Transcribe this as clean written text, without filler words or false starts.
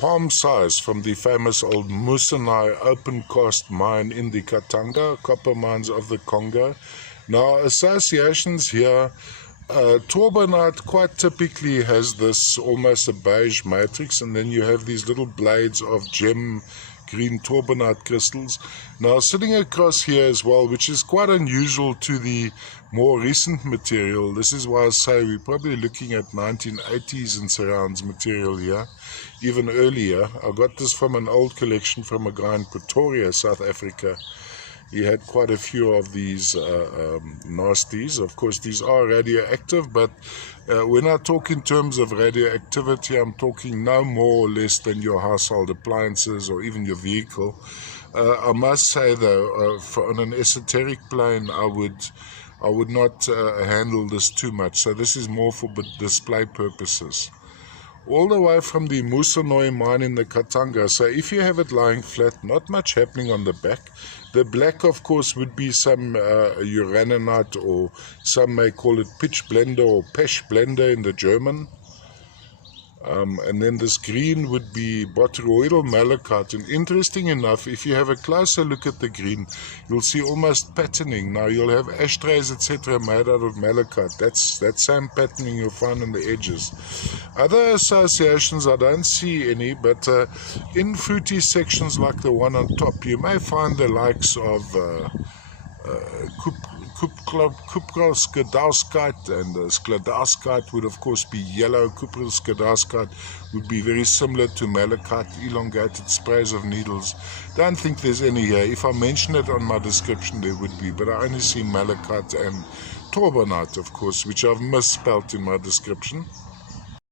palm size from the famous old Musanai open cast mine in the Katanga, copper mines of the Congo. Now, associations here, torbanite quite typically has this almost a beige matrix, and then you have these little blades of gem green torbanite crystals. Now, sitting across here as well, which is quite unusual to the more recent material. This is why I say we're probably looking at 1980s and surrounds material here, even earlier. I got this from an old collection from a guy in Pretoria, South Africa. He had quite a few of these nasties. Of course, these are radioactive, but when I talk in terms of radioactivity, I'm talking no more or less than your household appliances or even your vehicle. I must say, though, on an esoteric plane, I would not handle this too much. So this is more for display purposes. All the way from the Musanoi mine in the Katanga. So if you have it lying flat, not much happening on the back. The black, of course, would be some uraninite, or some may call it pitch blender or pesh blender in the German. And then this green would be boteroidal malachite. And interesting enough, if you have a closer look at the green, you'll see almost patterning. Now, you'll have ashtrays, etc., made out of malachite. That's that same patterning you'll find on the edges. Other associations, I don't see any, but in fruity sections like the one on top, you may find the likes of cuproscadauskite, and scladauskite would of course be yellow. Cuproscadauskite would be very similar to malachite, elongated sprays of needles. Don't think there's any here. If I mention it on my description, there would be, but I only see malachite and torbanite, of course, which I've misspelt in my description.